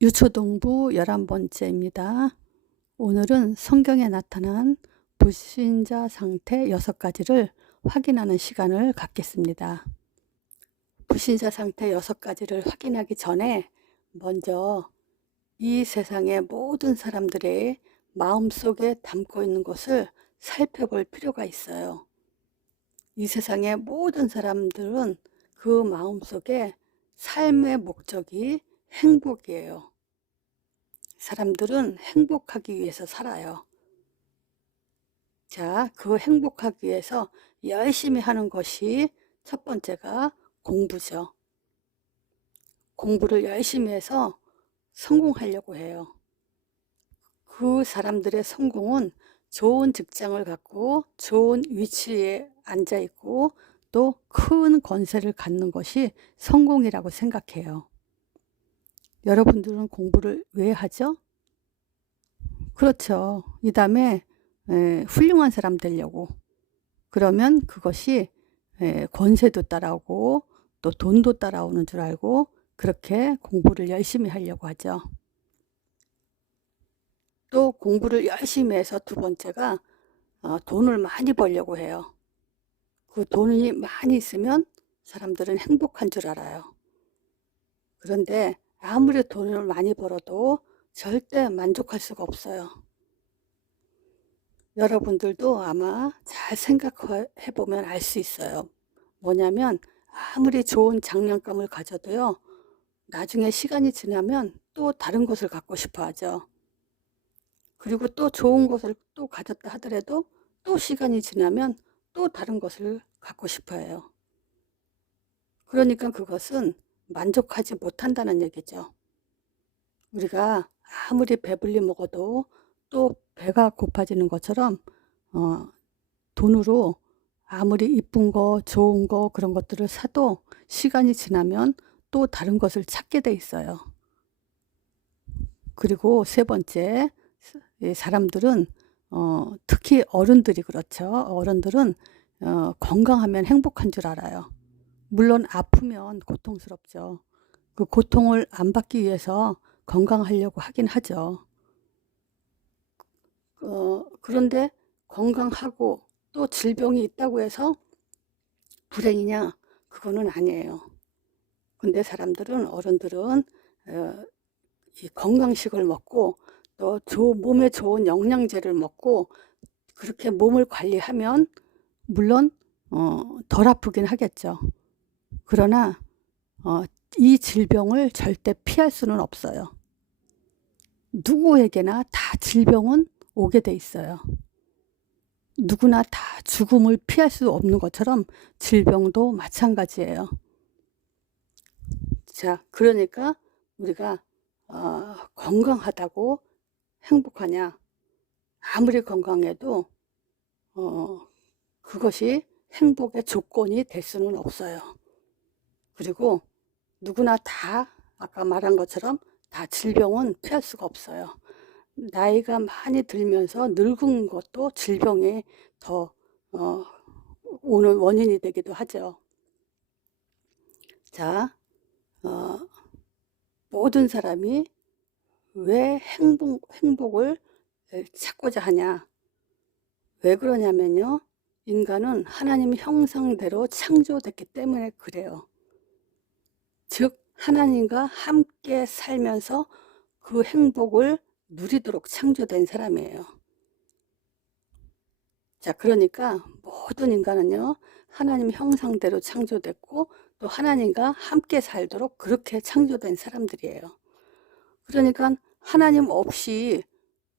유초동부 11번째입니다. 오늘은 성경에 나타난 불신자 상태 6가지를 확인하는 시간을 갖겠습니다. 불신자 상태 6가지를 확인하기 전에 먼저 이 세상의 모든 사람들의 마음속에 담고 있는 것을 살펴볼 필요가 있어요. 이 세상의 모든 사람들은 그 마음속에 삶의 목적이 행복이에요. 사람들은 행복하기 위해서 살아요. 자, 그 행복하기 위해서 열심히 하는 것이 첫 번째가 공부죠. 공부를 열심히 해서 성공하려고 해요. 그 사람들의 성공은 좋은 직장을 갖고 좋은 위치에 앉아 있고 또 큰 권세를 갖는 것이 성공이라고 생각해요. 여러분들은 공부를 왜 하죠? 그렇죠. 이 다음에 훌륭한 사람 되려고. 그러면 그것이 권세도 따라오고 또 돈도 따라오는 줄 알고 그렇게 공부를 열심히 하려고 하죠. 또 공부를 열심히 해서 두 번째가 돈을 많이 벌려고 해요. 그 돈이 많이 있으면 사람들은 행복한 줄 알아요. 그런데 아무리 돈을 많이 벌어도 절대 만족할 수가 없어요. 여러분들도 아마 잘 생각해 보면 알 수 있어요. 뭐냐면 아무리 좋은 장난감을 가져도요, 나중에 시간이 지나면 또 다른 것을 갖고 싶어 하죠. 그리고 또 좋은 것을 또 가졌다 하더라도 또 시간이 지나면 또 다른 것을 갖고 싶어 해요. 그러니까 그것은 만족하지 못한다는 얘기죠. 우리가 아무리 배불리 먹어도 또 배가 고파지는 것처럼 돈으로 아무리 이쁜 거, 좋은 거 그런 것들을 사도 시간이 지나면 또 다른 것을 찾게 돼 있어요. 그리고 세 번째, 사람들은 특히 어른들이 그렇죠. 어른들은 건강하면 행복한 줄 알아요. 물론 아프면 고통스럽죠. 그 고통을 안 받기 위해서 건강하려고 하긴 하죠. 그런데 건강하고 또 질병이 있다고 해서 불행이냐? 그거는 아니에요. 근데 사람들은, 어른들은 이 건강식을 먹고 또 몸에 좋은 영양제를 먹고 그렇게 몸을 관리하면 물론 덜 아프긴 하겠죠. 그러나 이 질병을 절대 피할 수는 없어요. 누구에게나 다 질병은 오게 돼 있어요. 누구나 다 죽음을 피할 수 없는 것처럼 질병도 마찬가지예요. 자, 그러니까 우리가 건강하다고 행복하냐? 아무리 건강해도 그것이 행복의 조건이 될 수는 없어요. 그리고 누구나 다 아까 말한 것처럼 다 질병은 피할 수가 없어요. 나이가 많이 들면서 늙은 것도 질병이 더 오는 원인이 되기도 하죠. 자, 모든 사람이 왜 행복을 찾고자 하냐? 왜 그러냐면요. 인간은 하나님 형상대로 창조됐기 때문에 그래요. 즉 하나님과 함께 살면서 그 행복을 누리도록 창조된 사람이에요. 자, 그러니까 모든 인간은요, 하나님 형상대로 창조됐고 또 하나님과 함께 살도록 그렇게 창조된 사람들이에요. 그러니까 하나님 없이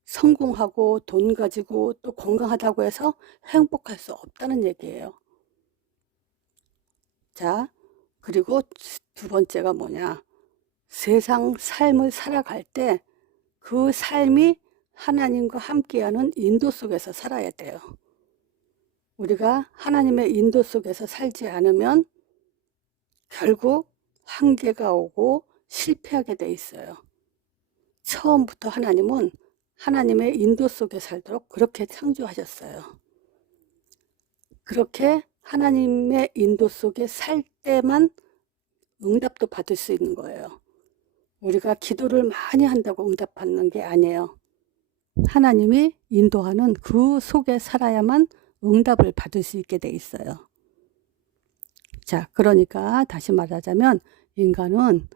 성공하고 돈 가지고 또 건강하다고 해서 행복할 수 없다는 얘기예요. 자, 그리고 두 번째가 뭐냐? 세상 삶을 살아갈 때 그 삶이 하나님과 함께하는 인도 속에서 살아야 돼요. 우리가 하나님의 인도 속에서 살지 않으면 결국 한계가 오고 실패하게 돼 있어요. 처음부터 하나님은 하나님의 인도 속에 살도록 그렇게 창조하셨어요. 그렇게 하나님의 인도 속에 살 때만 응답도 받을 수 있는 거예요. 우리가 기도를 많이 한다고 응답받는 게 아니에요. 하나님이 인도하는 그 속에 살아야만 응답을 받을 수 있게 돼 있어요. 자, 그러니까 다시 말하자면 인간은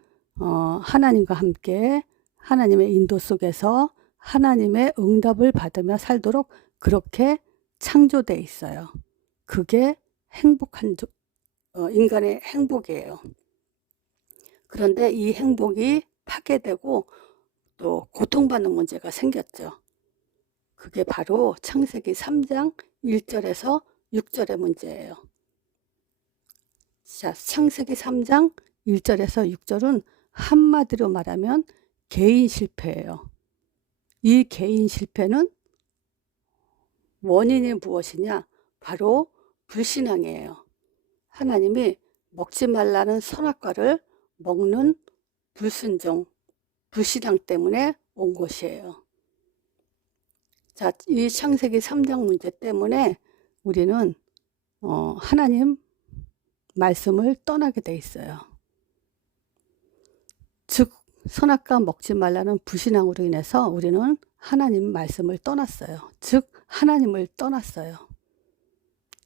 하나님과 함께 하나님의 인도 속에서 하나님의 응답을 받으며 살도록 그렇게 창조돼 있어요. 그게 행복한 인간의 행복이에요. 그런데 이 행복이 파괴되고 또 고통받는 문제가 생겼죠. 그게 바로 창세기 3장 1절에서 6절의 문제예요. 자, 창세기 3장 1절에서 6절은 한마디로 말하면 개인 실패예요. 이 개인 실패는 원인이 무엇이냐? 바로 불신앙이에요. 하나님이 먹지 말라는 선악과를 먹는 불순종, 불신앙 때문에 온 것이에요. 자, 이 창세기 3장 문제 때문에 우리는 하나님 말씀을 떠나게 돼 있어요. 즉 선악과 먹지 말라는 불신앙으로 인해서 우리는 하나님 말씀을 떠났어요. 즉 하나님을 떠났어요.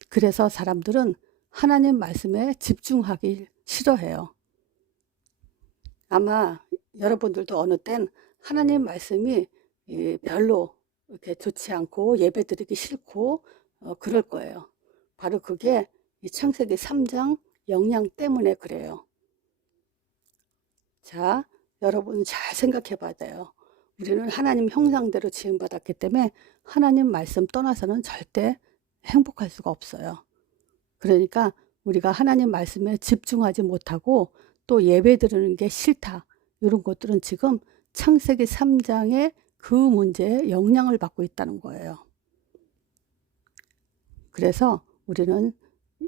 그래서 사람들은 하나님 말씀에 집중하기 싫어해요. 아마 여러분들도 어느 땐 하나님 말씀이 별로 이렇게 좋지 않고 예배드리기 싫고 그럴 거예요. 바로 그게 이 창세기 3장 영향 때문에 그래요. 자, 여러분 잘 생각해 봐야 돼요. 우리는 하나님 형상대로 지음받았기 때문에 하나님 말씀 떠나서는 절대 행복할 수가 없어요. 그러니까 우리가 하나님 말씀에 집중하지 못하고 또 예배 드리는 게 싫다. 이런 것들은 지금 창세기 3장의 그 문제에 영향을 받고 있다는 거예요. 그래서 우리는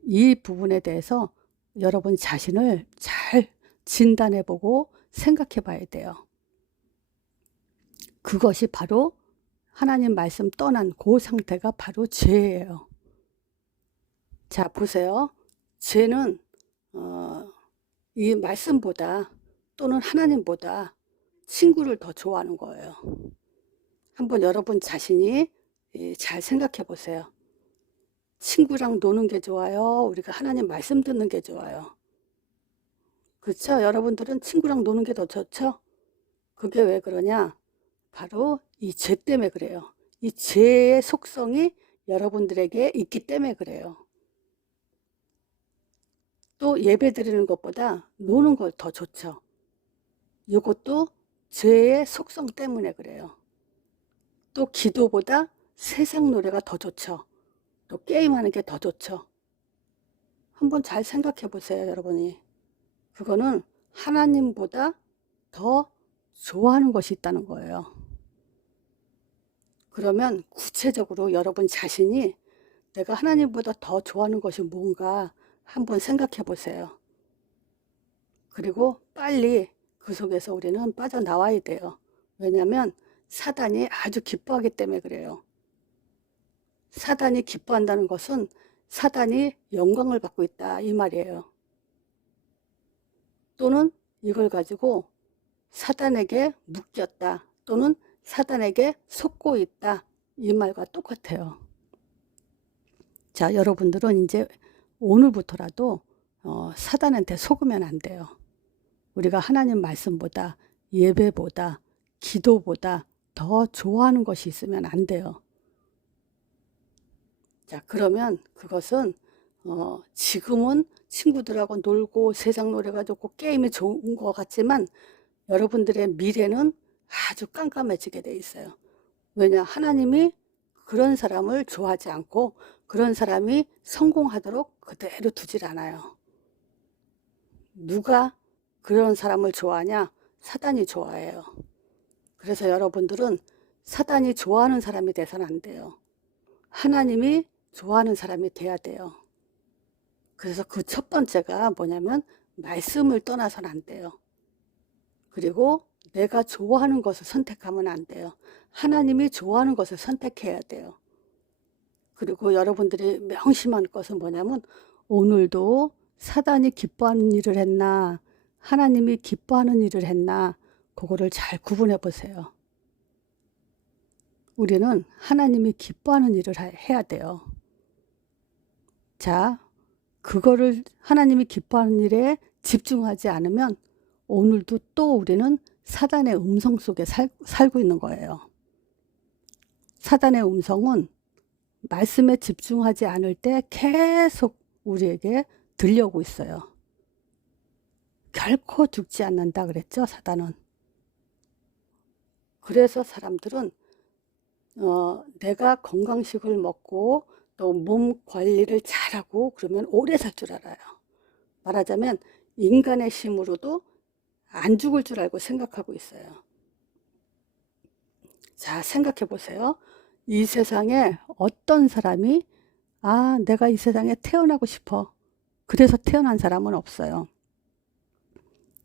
이 부분에 대해서 여러분 자신을 잘 진단해 보고 생각해 봐야 돼요. 그것이 바로 하나님 말씀 떠난 그 상태가 바로 죄예요. 자, 보세요. 죄는 이 말씀보다 또는 하나님보다 친구를 더 좋아하는 거예요. 한번 여러분 자신이 잘 생각해 보세요. 친구랑 노는 게 좋아요? 우리가 하나님 말씀 듣는 게 좋아요? 그렇죠? 여러분들은 친구랑 노는 게 더 좋죠? 그게 왜 그러냐? 바로 이 죄 때문에 그래요. 이 죄의 속성이 여러분들에게 있기 때문에 그래요. 또 예배 드리는 것보다 노는 걸 더 좋죠. 이것도 죄의 속성 때문에 그래요. 또 기도보다 세상 노래가 더 좋죠. 또 게임하는 게 더 좋죠. 한번 잘 생각해 보세요, 여러분이. 그거는 하나님보다 더 좋아하는 것이 있다는 거예요. 그러면 구체적으로 여러분 자신이 내가 하나님보다 더 좋아하는 것이 뭔가 한번 생각해 보세요. 그리고 빨리 그 속에서 우리는 빠져나와야 돼요. 왜냐하면 사단이 아주 기뻐하기 때문에 그래요. 사단이 기뻐한다는 것은 사단이 영광을 받고 있다 이 말이에요. 또는 이걸 가지고 사단에게 묶였다 또는 사단에게 속고 있다 이 말과 똑같아요. 자, 여러분들은 이제 오늘부터라도 사단한테 속으면 안 돼요. 우리가 하나님 말씀보다 예배보다 기도보다 더 좋아하는 것이 있으면 안 돼요. 자, 그러면 그것은 지금은 친구들하고 놀고 세상 노래가 좋고 게임이 좋은 것 같지만 여러분들의 미래는 아주 깜깜해지게 돼 있어요. 왜냐? 하나님이 그런 사람을 좋아하지 않고 그런 사람이 성공하도록 그대로 두질 않아요. 누가 그런 사람을 좋아하냐? 사단이 좋아해요. 그래서 여러분들은 사단이 좋아하는 사람이 돼서는 안 돼요. 하나님이 좋아하는 사람이 돼야 돼요. 그래서 그 첫 번째가 뭐냐면 말씀을 떠나서는 안 돼요. 그리고 내가 좋아하는 것을 선택하면 안 돼요. 하나님이 좋아하는 것을 선택해야 돼요. 그리고 여러분들이 명심할 것은 뭐냐면 오늘도 사단이 기뻐하는 일을 했나 하나님이 기뻐하는 일을 했나 그거를 잘 구분해 보세요. 우리는 하나님이 기뻐하는 일을 해야 돼요. 자, 그거를 하나님이 기뻐하는 일에 집중하지 않으면 오늘도 또 우리는 사단의 음성 속에 살고 있는 거예요. 사단의 음성은 말씀에 집중하지 않을 때 계속 우리에게 들려오고 있어요. 결코 죽지 않는다 그랬죠, 사단은. 그래서 사람들은 내가 건강식을 먹고 또 몸 관리를 잘하고 그러면 오래 살 줄 알아요. 말하자면 인간의 힘으로도 안 죽을 줄 알고 생각하고 있어요. 자, 생각해 보세요. 이 세상에 어떤 사람이 내가 이 세상에 태어나고 싶어. 그래서 태어난 사람은 없어요.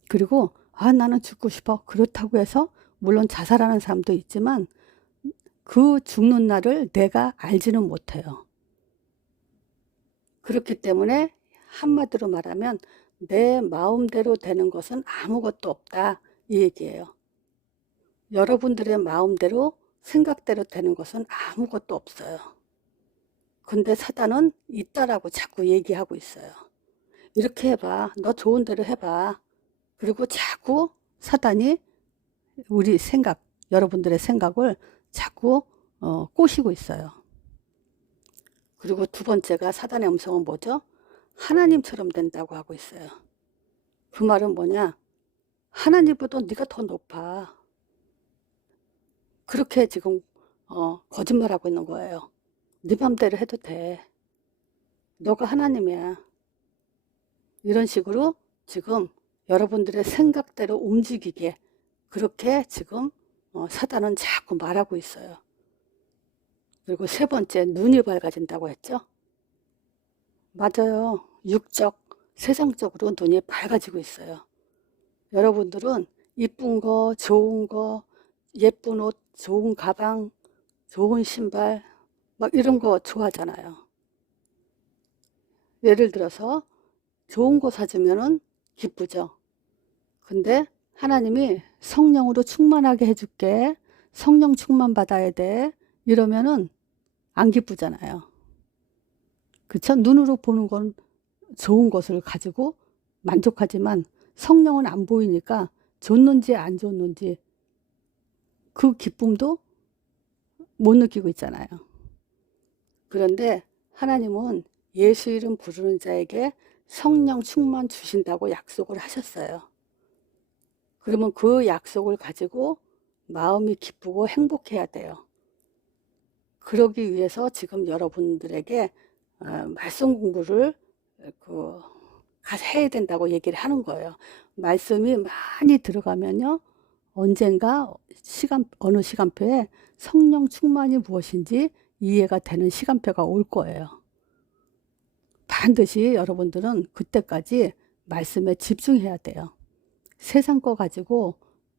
그리고 나는 죽고 싶어. 그렇다고 해서 물론 자살하는 사람도 있지만 그 죽는 날을 내가 알지는 못해요. 그렇기 때문에 한마디로 말하면 내 마음대로 되는 것은 아무것도 없다, 이 얘기예요. 여러분들의 마음대로 생각대로 되는 것은 아무것도 없어요. 근데 사단은 있다라고 자꾸 얘기하고 있어요. 이렇게 해봐. 너 좋은 대로 해봐. 그리고 자꾸 사단이 우리 생각, 여러분들의 생각을 자꾸 꼬시고 있어요. 그리고 두 번째가 사단의 음성은 뭐죠? 하나님처럼 된다고 하고 있어요. 그 말은 뭐냐? 하나님보다 네가 더 높아. 그렇게 지금 거짓말하고 있는 거예요. 네 맘대로 해도 돼. 너가 하나님이야. 이런 식으로 지금 여러분들의 생각대로 움직이게 그렇게 지금 사단은 자꾸 말하고 있어요. 그리고 세 번째, 눈이 밝아진다고 했죠? 맞아요. 육적, 세상적으로 눈이 밝아지고 있어요. 여러분들은 이쁜 거, 좋은 거, 예쁜 옷, 좋은 가방, 좋은 신발 막 이런 거 좋아하잖아요. 예를 들어서 좋은 거 사주면은 기쁘죠. 근데 하나님이 성령으로 충만하게 해줄게. 성령 충만 받아야 돼. 이러면은 안 기쁘잖아요. 그쵸? 눈으로 보는 건 좋은 것을 가지고 만족하지만 성령은 안 보이니까 좋는지 안 좋는지 그 기쁨도 못 느끼고 있잖아요. 그런데 하나님은 예수 이름 부르는 자에게 성령 충만 주신다고 약속을 하셨어요. 그러면 그 약속을 가지고 마음이 기쁘고 행복해야 돼요. 그러기 위해서 지금 여러분들에게 말씀 공부를 해야 된다고 얘기를 하는 거예요. 말씀이 많이 들어가면요. 언젠가 어느 시간표에 성령 충만이 무엇인지 이해가 되는 시간표가 올 거예요. 반드시 여러분들은 그때까지 말씀에 집중해야 돼요. 세상 거 가지고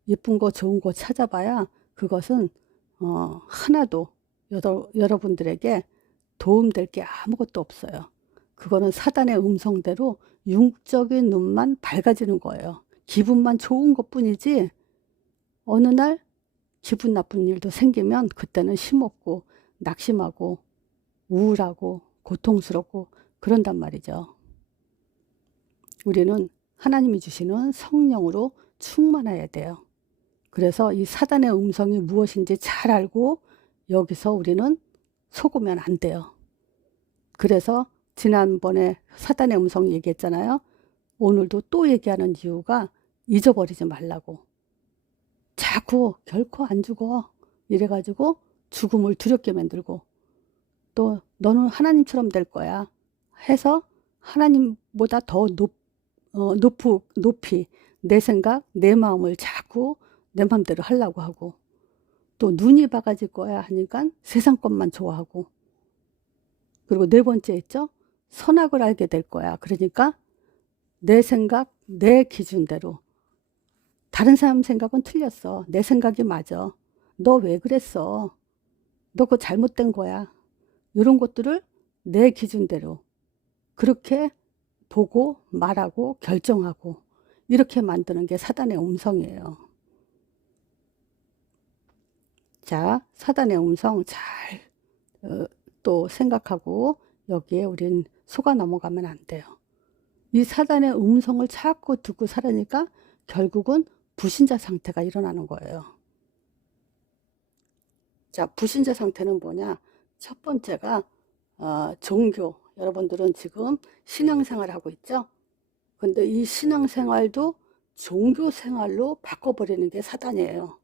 예쁜 거 좋은 거 찾아봐야 그것은 하나도 여러분들에게 도움될 게 아무것도 없어요. 그거는 사단의 음성대로 육적인 눈만 밝아지는 거예요. 기분만 좋은 것뿐이지 어느 날 기분 나쁜 일도 생기면 그때는 힘없고 낙심하고 우울하고 고통스럽고 그런단 말이죠. 우리는 하나님이 주시는 성령으로 충만해야 돼요. 그래서 이 사단의 음성이 무엇인지 잘 알고 여기서 우리는 속으면 안 돼요. 그래서 지난번에 사단의 음성 얘기했잖아요. 오늘도 또 얘기하는 이유가 잊어버리지 말라고. 자꾸 결코 안 죽어 이래가지고 죽음을 두렵게 만들고 또 너는 하나님처럼 될 거야 해서 하나님보다 더 높이 내 생각, 내 마음을 자꾸 내 맘대로 하려고 하고 또 눈이 밝아질 거야 하니까 세상 것만 좋아하고 그리고 네 번째 있죠. 선악을 알게 될 거야. 그러니까 내 생각, 내 기준대로 다른 사람 생각은 틀렸어. 내 생각이 맞아. 너 왜 그랬어? 너 그거 잘못된 거야. 이런 것들을 내 기준대로 그렇게 보고 말하고 결정하고 이렇게 만드는 게 사단의 음성이에요. 자, 사단의 음성 잘 또 생각하고 여기에 우린 속아 넘어가면 안 돼요. 이 사단의 음성을 자꾸 듣고 살으니까 결국은 불신자 상태가 일어나는 거예요. 자, 불신자 상태는 뭐냐? 첫 번째가 종교. 여러분들은 지금 신앙생활 하고 있죠? 근데 이 신앙생활도 종교생활로 바꿔버리는 게 사단이에요.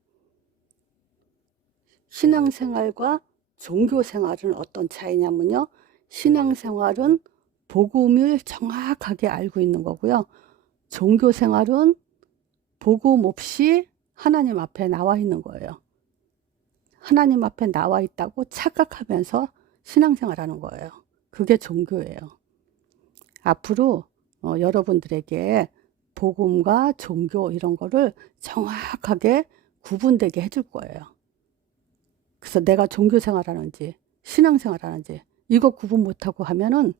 신앙생활과 종교생활은 어떤 차이냐면요. 신앙생활은 복음을 정확하게 알고 있는 거고요. 종교생활은 복음 없이 하나님 앞에 나와 있는 거예요. 하나님 앞에 나와 있다고 착각하면서 신앙생활 하는 거예요. 그게 종교예요. 앞으로 여러분들에게 복음과 종교 이런 거를 정확하게 구분되게 해줄 거예요. 그래서 내가 종교생활 하는지 신앙생활 하는지 이거 구분 못하고 하면은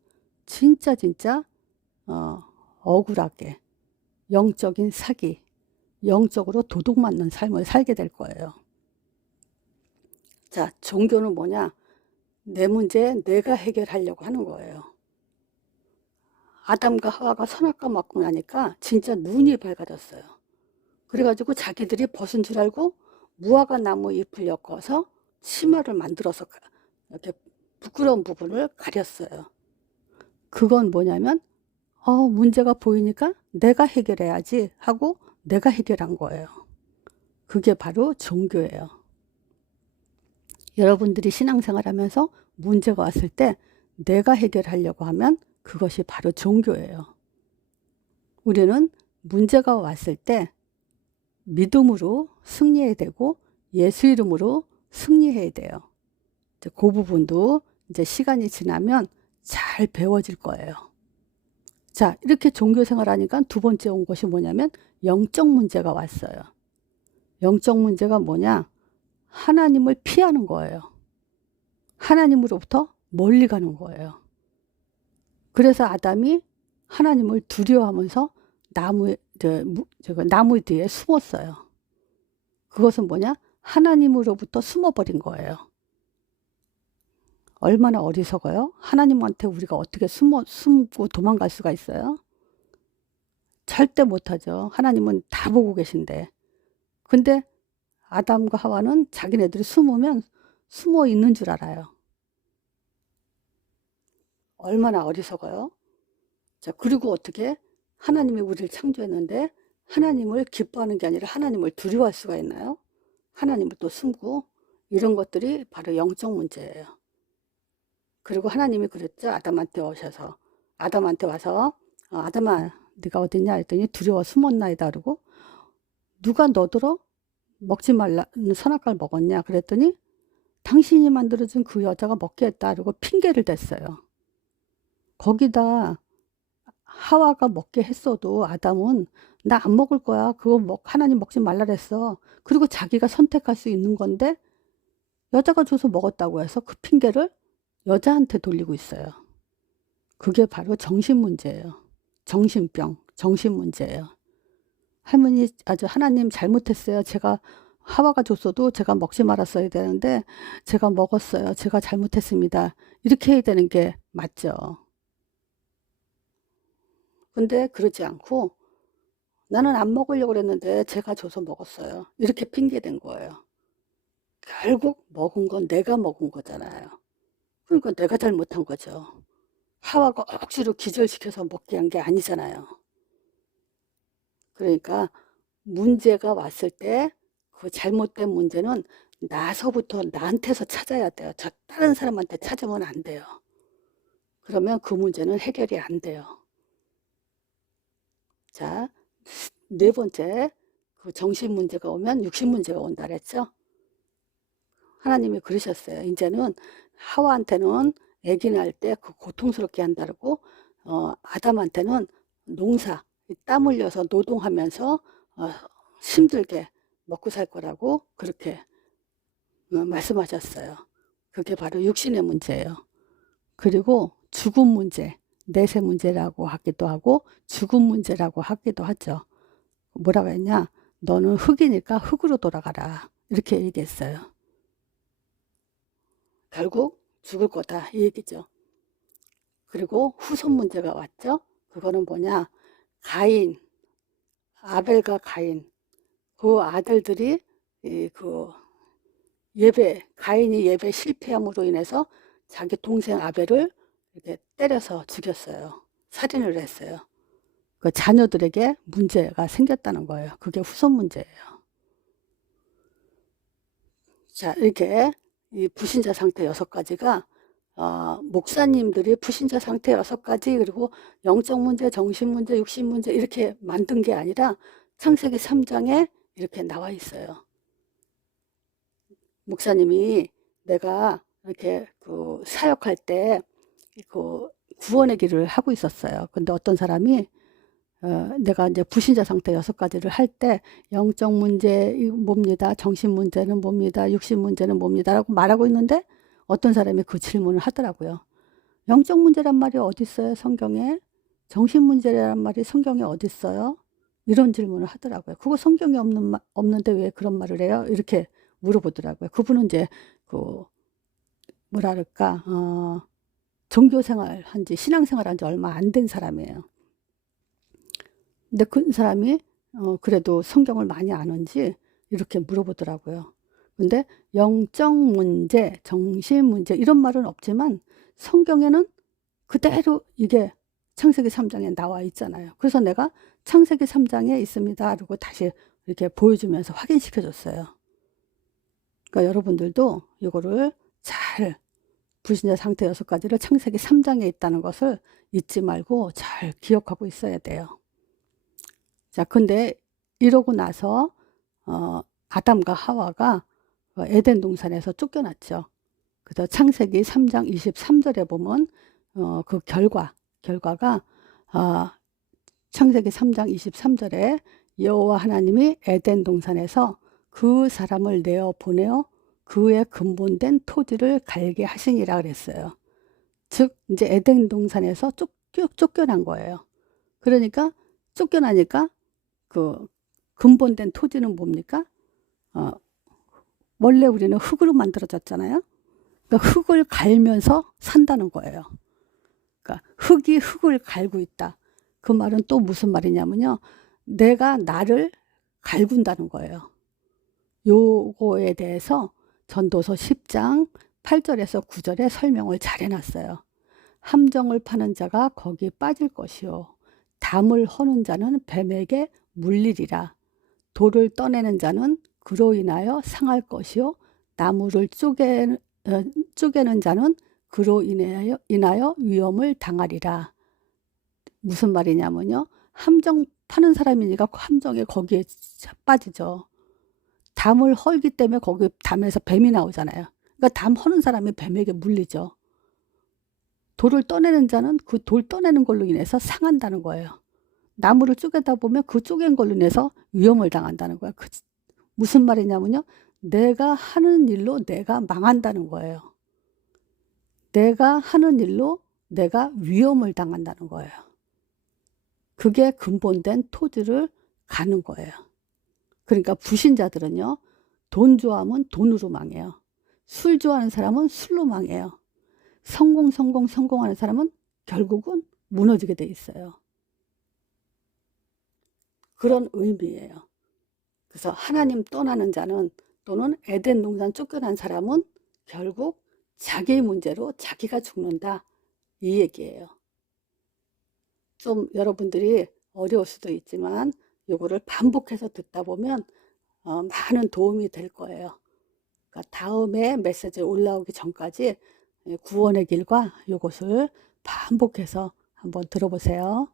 진짜 억울하게 영적인 사기, 영적으로 도둑맞는 삶을 살게 될 거예요. 자, 종교는 뭐냐? 내 문제 내가 해결하려고 하는 거예요. 아담과 하와가 선악과 먹고 나니까 진짜 눈이 밝아졌어요. 그래가지고 자기들이 벗은 줄 알고 무화과 나무 잎을 엮어서 치마를 만들어서 이렇게 부끄러운 부분을 가렸어요. 그건 뭐냐면 문제가 보이니까 내가 해결해야지 하고 내가 해결한 거예요. 그게 바로 종교예요. 여러분들이 신앙생활 하면서 문제가 왔을 때 내가 해결하려고 하면 그것이 바로 종교예요. 우리는 문제가 왔을 때 믿음으로 승리해야 되고 예수 이름으로 승리해야 돼요. 그 부분도 이제 시간이 지나면 잘 배워질 거예요. 자, 이렇게 종교 생활하니까 두 번째 온 것이 뭐냐면 영적 문제가 왔어요. 영적 문제가 뭐냐? 하나님을 피하는 거예요. 하나님으로부터 멀리 가는 거예요. 그래서 아담이 하나님을 두려워하면서 나무 뒤에 숨었어요. 그것은 뭐냐? 하나님으로부터 숨어버린 거예요. 얼마나 어리석어요? 하나님한테 우리가 어떻게 숨고 도망갈 수가 있어요? 절대 못하죠. 하나님은 다 보고 계신데. 근데 아담과 하와는 자기네들이 숨으면 숨어 있는 줄 알아요. 얼마나 어리석어요? 자, 그리고 어떻게 하나님이 우리를 창조했는데 하나님을 기뻐하는 게 아니라 하나님을 두려워할 수가 있나요? 하나님을 또 숨고 이런 것들이 바로 영적 문제예요. 그리고 하나님이 그랬죠. 아담한테 오셔서 아담한테 와서 아담아 네가 어딨냐 했더니 두려워 숨었나이다 그러고 누가 너더러 먹지 말라는 선악과를 먹었냐 그랬더니 당신이 만들어준 그 여자가 먹게 했다 그러고 핑계를 댔어요. 거기다 하와가 먹게 했어도 아담은 나 안 먹을 거야. 그거 하나님 먹지 말라 그랬어. 그리고 자기가 선택할 수 있는 건데 여자가 줘서 먹었다고 해서 그 핑계를 여자한테 돌리고 있어요. 그게 바로 정신 문제예요. 정신병, 정신 문제예요. 할머니 아주 하나님 잘못했어요. 제가 하와가 줬어도 제가 먹지 말았어야 되는데 제가 먹었어요. 제가 잘못했습니다. 이렇게 해야 되는 게 맞죠. 근데 그러지 않고 나는 안 먹으려고 그랬는데 제가 줘서 먹었어요. 이렇게 핑계댄 거예요. 결국 먹은 건 내가 먹은 거잖아요. 그러니까 내가 잘못한 거죠. 하와가 억지로 기절시켜서 먹게 한 게 아니잖아요. 그러니까 문제가 왔을 때 그 잘못된 문제는 나서부터 나한테서 찾아야 돼요. 다른 사람한테 찾으면 안 돼요. 그러면 그 문제는 해결이 안 돼요. 자, 네 번째, 그 정신 문제가 오면 육신 문제가 온다 그랬죠? 하나님이 그러셨어요. 이제는 하와한테는 아기 낳을 때 그 고통스럽게 한다고 아담한테는 농사, 땀 흘려서 노동하면서 힘들게 먹고 살 거라고 그렇게 말씀하셨어요. 그게 바로 육신의 문제예요. 그리고 죽음 문제, 내세 문제라고 하기도 하고 죽음 문제라고 하기도 하죠. 뭐라고 했냐? 너는 흙이니까 흙으로 돌아가라. 이렇게 얘기했어요. 결국 죽을 거다 이 얘기죠. 그리고 후손 문제가 왔죠. 그거는 뭐냐, 가인, 아벨과 가인, 그 아들들이 가인이 예배 실패함으로 인해서 자기 동생 아벨을 이렇게 때려서 죽였어요. 살인을 했어요. 그 자녀들에게 문제가 생겼다는 거예요. 그게 후손 문제예요. 자, 이렇게 이 불신자 상태 6가지가 목사님들이 불신자 상태 6가지, 그리고 영적 문제, 정신 문제, 육신 문제 이렇게 만든 게 아니라 창세기 3장에 이렇게 나와 있어요. 목사님이 내가 이렇게 그 사역할 때 그 구원의 길을 하고 있었어요. 근데 어떤 사람이 내가 이제 불신자 상태 6가지를 할 때 영적 문제 뭡니다. 정신 문제는 뭡니다. 육신 문제는 뭡니다. 라고 말하고 있는데 어떤 사람이 그 질문을 하더라고요. 영적 문제란 말이 어디 있어요? 성경에? 정신 문제란 말이 성경에 어디 있어요? 이런 질문을 하더라고요. 그거 성경에 없는데 왜 그런 말을 해요? 이렇게 물어보더라고요. 그분은 이제 그 뭐라 그럴까, 종교생활 한지, 신앙생활 한지 얼마 안 된 사람이에요. 근데 그 사람이 그래도 성경을 많이 아는지 이렇게 물어보더라고요. 근데 영적 문제, 정신 문제 이런 말은 없지만 성경에는 그대로 이게 창세기 3장에 나와 있잖아요. 그래서 내가 창세기 3장에 있습니다. 그리고 다시 이렇게 보여주면서 확인시켜 줬어요. 그러니까 여러분들도 이거를 잘, 불신자 상태 6가지를 창세기 3장에 있다는 것을 잊지 말고 잘 기억하고 있어야 돼요. 자, 근데 이러고 나서 아담과 하와가 에덴 동산에서 쫓겨났죠. 그래서 창세기 3장 23절에 보면 그 결과가 창세기 3장 23절에 여호와 하나님이 에덴 동산에서 그 사람을 내어 보내어 그의 근본된 토지를 갈게 하시니라 그랬어요. 즉 이제 에덴 동산에서 쫓겨난 거예요. 그러니까 쫓겨나니까 그 근본된 토지는 뭡니까? 원래 우리는 흙으로 만들어졌잖아요. 그러니까 흙을 갈면서 산다는 거예요. 그러니까 흙이 흙을 갈고 있다. 그 말은 또 무슨 말이냐면요. 내가 나를 갈군다는 거예요. 요거에 대해서 전도서 10장 8절에서 9절에 설명을 잘 해놨어요. 함정을 파는 자가 거기 빠질 것이요. 담을 허는 자는 뱀에게 물리리라. 돌을 떠내는 자는 그로 인하여 상할 것이요. 나무를 쪼개는 자는 그로 인하여 위험을 당하리라. 무슨 말이냐면요. 함정 파는 사람이니까 함정에 거기에 빠지죠. 담을 헐기 때문에 거기 담에서 뱀이 나오잖아요. 그러니까 담 허는 사람이 뱀에게 물리죠. 돌을 떠내는 자는 그 돌 떠내는 걸로 인해서 상한다는 거예요. 나무를 쪼개다 보면 그 쪼갠 걸로 인해서 위험을 당한다는 거야. 무슨 말이냐면요. 내가 하는 일로 내가 망한다는 거예요. 내가 하는 일로 내가 위험을 당한다는 거예요. 그게 근본된 토지를 가는 거예요. 그러니까 불신자들은요. 돈 좋아하면 돈으로 망해요. 술 좋아하는 사람은 술로 망해요. 성공하는 사람은 결국은 무너지게 돼 있어요. 그런 의미예요. 그래서 하나님 떠나는 자는, 또는 에덴 동산 쫓겨난 사람은 결국 자기 문제로 자기가 죽는다 이 얘기예요. 좀 여러분들이 어려울 수도 있지만 이거를 반복해서 듣다 보면 많은 도움이 될 거예요. 그러니까 다음에 메시지 올라오기 전까지 구원의 길과 이것을 반복해서 한번 들어보세요.